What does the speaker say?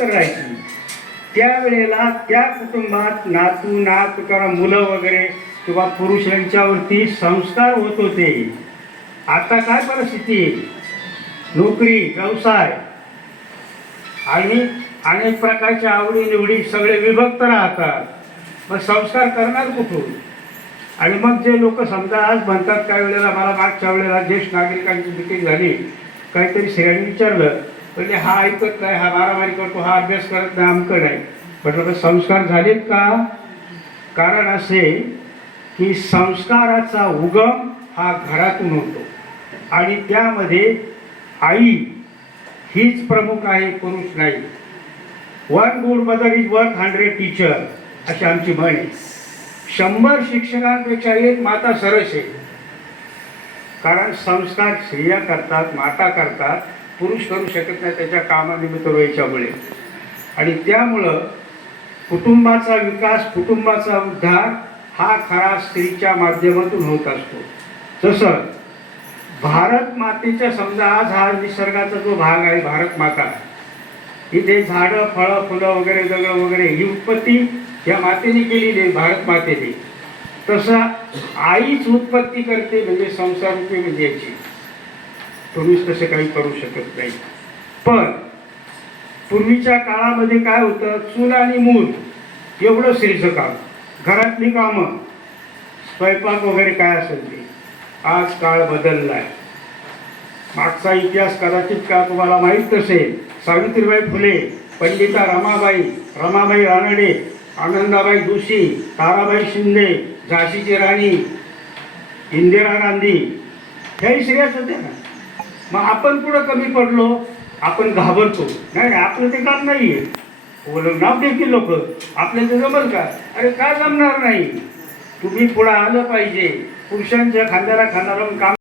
राहायची त्यावेळेला त्या कुटुंबात नातू नात किंवा मुलं वगैरे किंवा पुरुष यांच्यावरती संस्कार होत होते. आता काय परिस्थिती आहे? नोकरी व्यवसाय आणि अनेक प्रकारच्या आवडीनिवडी सगळे विभक्त राहतात. मग संस्कार करणार कुठून? आणि मग जे लोक समजा आज म्हणतात, काही वेळेला मला मागच्या वेळेला ज्येष्ठ नागरिकांची मिटिंग झाली, काहीतरी स्त्रियांनी विचारलं म्हणजे हा ऐकत नाही, हा मारामारी करतो, हा अभ्यास करत नाही, अमकं नाही. म्हटलं संस्कार झालेत का? कारण असे की संस्काराचा उगम हा घरातून होतो आणि त्यामध्ये आई हीच प्रमुख आहे, पुरुष नाही. One good mother is worth 100 teacher अशी आमची म्हण आहे. 100 शिक्षकांपेक्षा एक माता सरस आहे. कारण संस्कार स्त्रिया करतात, माता करतात, पुरुष करू शकत नाही त्याच्या कामानिमित्त वेळच्यामुळे. आणि त्यामुळं कुटुंबाचा विकास, कुटुंबाचा उद्धार हा खरा स्त्रीच्या माध्यमातून होत असतो. जसं भारत मातेच्या समजा आज हा निसर्गाचा जो भाग आहे भारत माता, इथे झाडं फळं फुलं वगैरे दगड वगैरे ही उत्पत्ती या मातेने केलेली आहे, भारत मातेने. तसं आईच उत्पत्ती करते म्हणजे संसारूपी म्हणजे याची तुम्हीच तसे काही करू शकत नाही. पण पूर्वीच्या काळामध्ये काय होतं, चूल आणि मूल एवढं स्त्रीचं काम, घरातली कामं, स्वयंपाक वगैरे काय असेल ते. आज काळ बदलला आहे. मागचा इतिहास कदाचित का तुम्हाला माहीत नसेल. सावित्रीबाई फुले, पंडिता रमाबाई रानडे, आनंदाबाई जोशी, ताराबाई शिंदे, झाशीची राणी, इंदिरा गांधी ह्याही स्त्रियाच होत्या ना. मग आपण पुढं कमी पडलो, आपण घाबरतो. नाही आपलं ते काम नाही आहे, बोलून नाव देखील लोक आपल्याला ते जमल का? अरे का जमणार नाही? तुम्ही पुढं आलं पाहिजे. पुरुषांच्या खांद्याला खांदा लावून काम